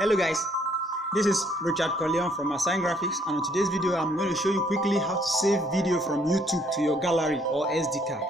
Hello guys, this is Richard Corleon from Assign Graphics, and on today's video I'm going to show you quickly how to save video from YouTube to your gallery or SD card.